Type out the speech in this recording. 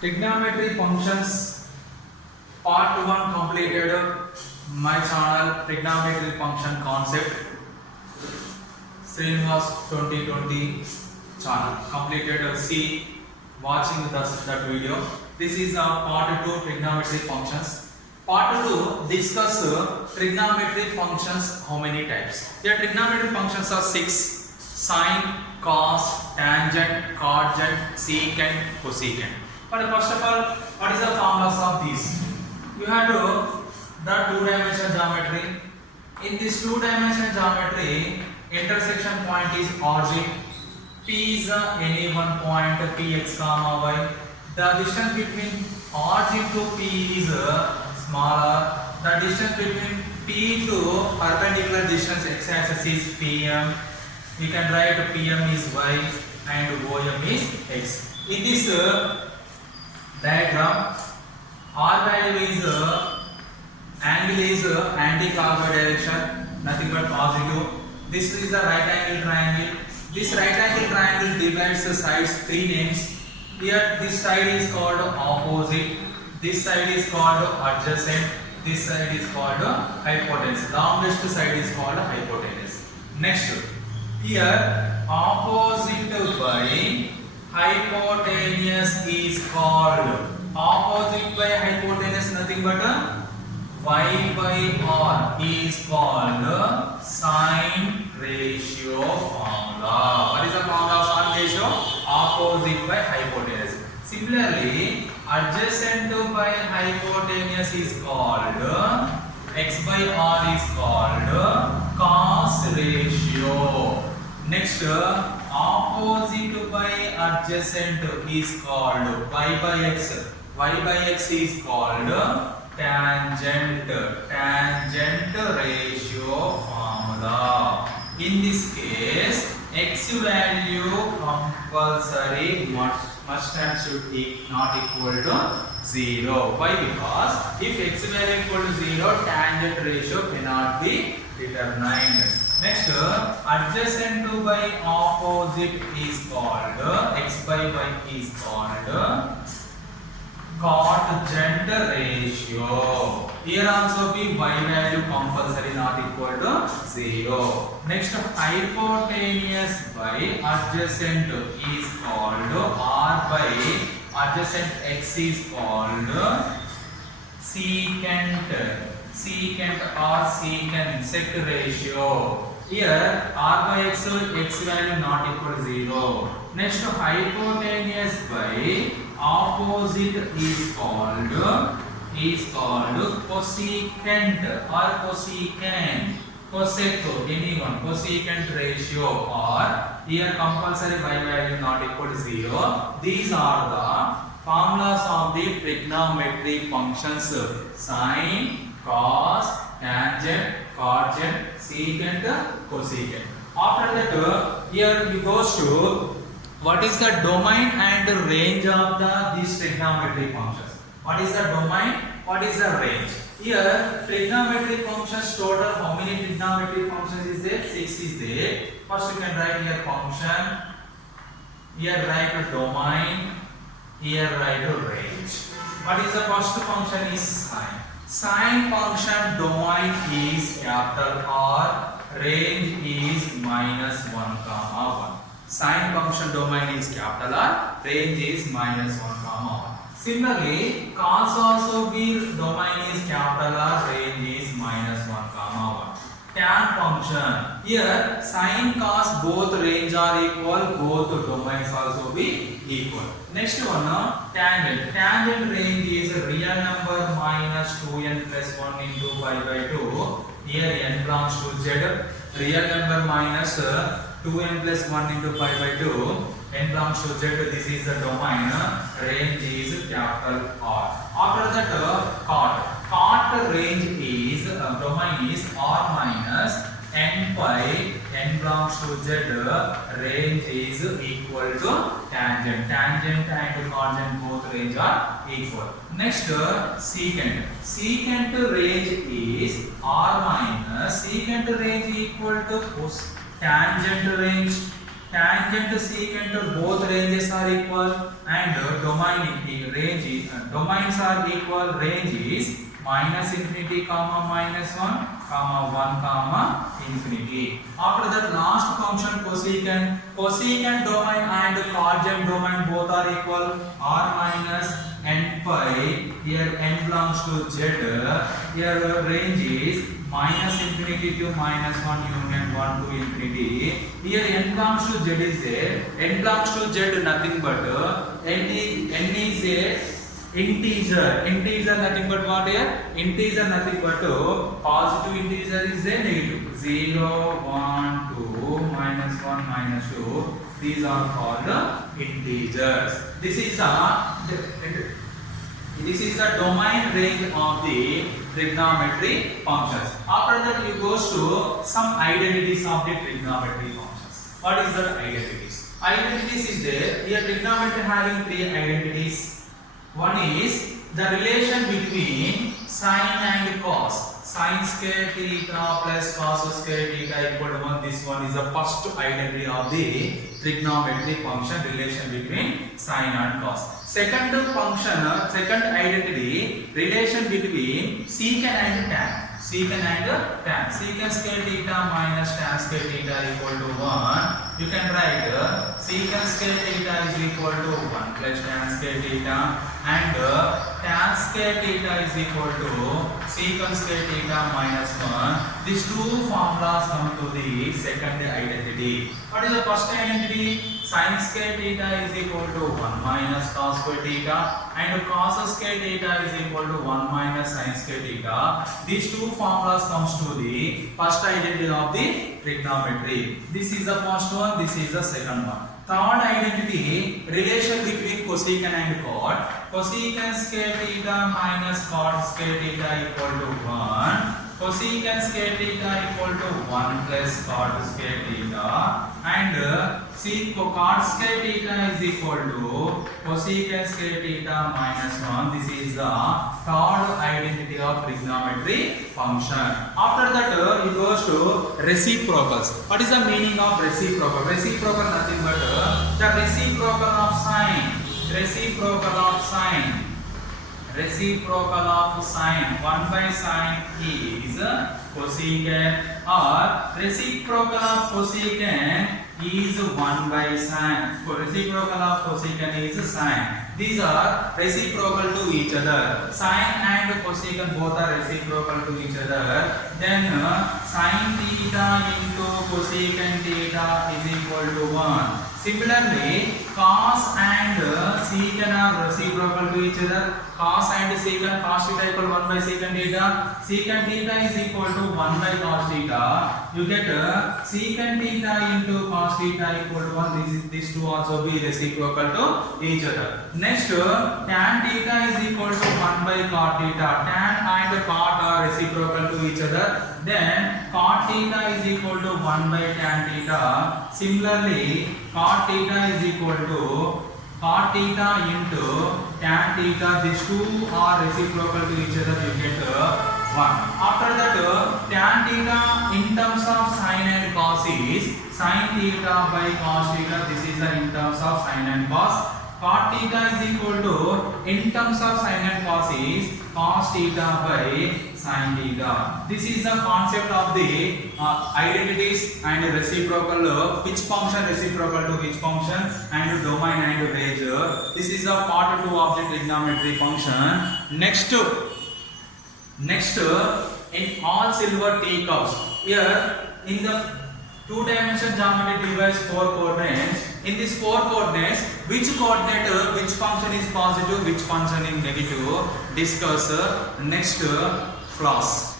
Trigonometry functions part 1 completed. My channel trigonometry function concept Srinivas 2020 channel completed. See watching that video. This is part 2 trigonometry functions. Part 2 discuss trigonometry functions. How many types? Here trigonometry functions are 6: sine, cos, tangent, cotangent, secant, cosecant. But first of all, what is the formulas of these? You have to the two-dimensional geometry. In this two-dimensional geometry, intersection point is origin. P is any one point Px comma y. The distance between origin to P is smaller. The distance between P to perpendicular distance x-axis is Pm. You can write Pm is y and OM is x. In this diagram, R value is angle is anti-clockwise direction, nothing but positive. This is the right angle triangle. This right angle triangle divides the sides three names. Here this side is called opposite, this side is called adjacent, this side is called hypotenuse. Longest side is called hypotenuse. Next, here opposite by hypotenuse is called, opposite by hypotenuse nothing but y by r is called sine ratio formula. What is the formula of sine ratio? Opposite by hypotenuse. Similarly, adjacent by hypotenuse is called, x by r is called cos ratio. Next, opposite by adjacent is called y by x. Y by x is called tangent ratio formula. In this case, x value compulsory must and should be not equal to 0. Why? Because if x value equal to 0, tangent ratio cannot be determined. Next, adjacent by opposite is called, x by y is called cotangent ratio. Here also be y value compulsory not equal to 0. Next, hypotenuse by adjacent is called, r by adjacent x is called secant or secant sec ratio. Here r by x value not equal to 0. Next, hypotenuse by opposite is called cosecant or cosecant, cosec anyone, cosecant ratio, or here compulsory y value not equal to 0. These are the formulas of the trigonometry functions: sine, cos, tangent, cotangent, secant, cosecant. After that, here we goes to what is the domain and range of these trigonometry functions. What is the domain? What is the range? Here trigonometry functions total, how many trigonometry functions is there? 6 is there. First you can write here function, here write domain, here write range. What is the first function? Is sine. Sine function domain is capital R, range is -1, 1. Sine function domain is capital R, range is -1, 1. Similarly, cos also be domain is capital R, range is -1, 1. Tan function, here sine cos both range are equal, both domains also be equal. Next one, tangent. Tangent range is real number -2n plus 1 into pi by 2. Here n belongs to z. Real number minus 2n plus 1 into pi by 2, n belongs to z. This is the domain. Range is capital R. After that, cot. Cot range is, domain is r minus n pi, n belongs to z. Range is equal to tangent. Tangent and cotangent both range are equal. Next, secant. Secant range is r minus, secant range equal to tangent range tangent secant both ranges are equal and domains are equal. Range is minus infinity comma minus 1 comma 1 comma infinity. After that, last function cosecant domain and cotangent domain both are equal. R minus n pi, here n belongs to z, here range is minus infinity to minus 1 union 1 to infinity. Here n belongs to z is there, n belongs to z nothing but n is a integer nothing but what here? Integer nothing but positive integer is a negative. 0, 1, 2, minus 1, minus 2. These are called integers. This is the domain range of the trigonometry functions. After that, we goes to some identities of the trigonometry functions. What is the identities? Identities is there. Here trigonometry having 3 identities. One is the relation between sine and cos. Sine square theta plus cos square theta equal to 1. This one is the first identity of the trigonometry function, relation between sine and cos. Second identity, relation between secant and tan. Secant square theta minus tan square theta equal to 1. You can write secant square theta is equal to 1 plus tan square theta, and tan square theta is equal to secant square theta minus 1. These two formulas come to the second identity. What is the first identity? Sin square theta is equal to 1 minus cos square theta, and cos square theta is equal to 1 minus sin square theta. These two formulas comes to the first identity of the trigonometry. This is the first one, this is the second one. Third identity, relation between cosecant and cot. Cosecant square theta minus cot square theta equal to 1. Cosecant square theta equal to 1 plus cot square theta, and cot square theta is equal to cosecant square theta minus 1. This is the third identity of trigonometry function. After that, it goes to reciprocals. What is the meaning of reciprocal? Reciprocal nothing but the reciprocal of sine. Reciprocal of sine 1 by sine is cosecant, or reciprocal of cosecant is 1 by sine. Reciprocal of cosecant is sine. These are reciprocal to each other. Sine and cosecant both are reciprocal to each other. Then sine theta into cosecant theta is equal to 1. Similarly, cos and secant are reciprocal to each other. Cos and secant, cos theta equal to 1 by secant theta. Secant theta is equal to 1 by cos theta. You get secant theta into cos theta equal to 1. These two also be reciprocal to each other. Next, tan theta is equal to 1 by cot theta. Tan and cot are reciprocal to each other. Then cot theta is equal to 1 by tan theta. Similarly, cot theta is equal to cot theta into tan theta. These two are reciprocal to each other. You get 1. After that, tan theta in terms of sine and cos is sine theta by cos theta. This is in terms of sine and cos. Cot theta is equal to, in terms of sine and cos is cos theta by sin theta. This is the concept of the identities and reciprocal, which function reciprocal to which function, and domain and range. This is the part 2 of the trigonometry function. Next, in all silver teacups, here in the 2-dimensional geometry device 4 coordinates. In these 4 coordinates, which coordinate, which function is positive, which function is negative, discuss next class.